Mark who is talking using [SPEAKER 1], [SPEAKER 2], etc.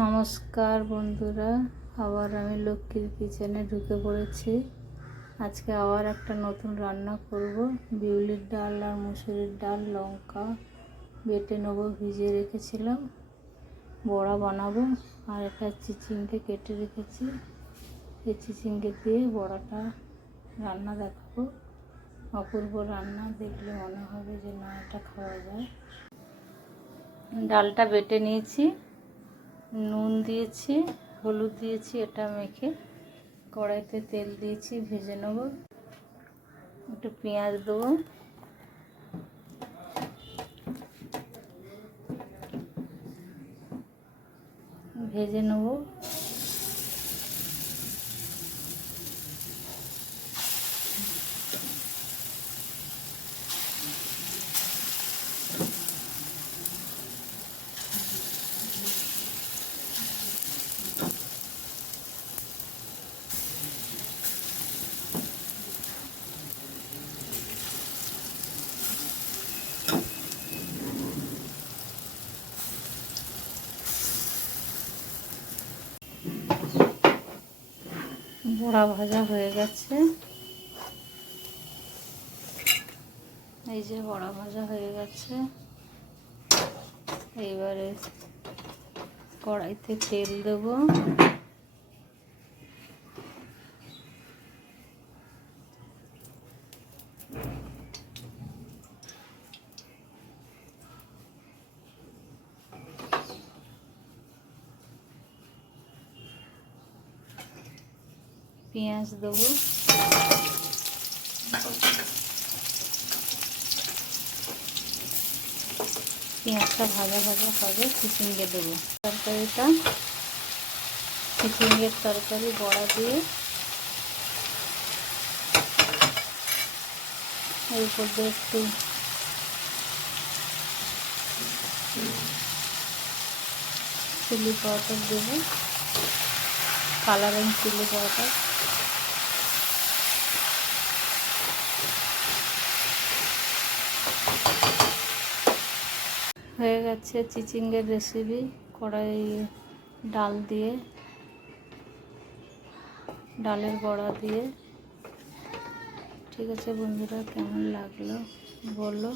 [SPEAKER 1] নমস্কার বন্ধুরা, আবার আমি লক্ষ্মীর কিচেনে ঢুকে পড়েছি। আজকে আবার একটা নতুন রান্না করব। বিউলির ডাল আর মুসুরির ডাল, লঙ্কা বেটে নেব, ভিজিয়ে রেখেছিলাম। বড়া বানাবো আর একটা চিচিংকে কেটে রেখেছি। এই চিচিংকে দিয়ে বড়াটা রান্না দেখাবো। অপূর্ব রান্না, দেখলে মনে হবে যে না, এটা খাওয়া যায়। ডালটা বেটে নিয়েছি। নুন দিয়েছি, হলুদ দিয়েছি, এটা মেখে কড়াইতে তেল দিয়েছি, ভেজে নেব। একটু পেঁয়াজ দেবো। ভেজে নেব। বড়া ভাজা হয়ে গেছে। এই যে বড়া ভাজা হয়ে গেছে। এইবারে কড়াইতে তেল দেবো। পেঁয়াজ দেবো। পেঁয়াজটা ভাজা ভাজা হবে চিচিঙ্গে দেবো। তরকারিটা চিচিঙ্গের তরকারি বড়া দিয়ে। এর উপর দিয়ে একটু চিলি পাউডার দেবো। কালারিং চিলি পাউডার হয়ে গেছে চিচিঙ্গের রেসিপি কড়াই ডাল দিয়ে, ডালের বড়া দিয়ে। ঠিক আছে বন্ধুরা, কেমন লাগল বলো।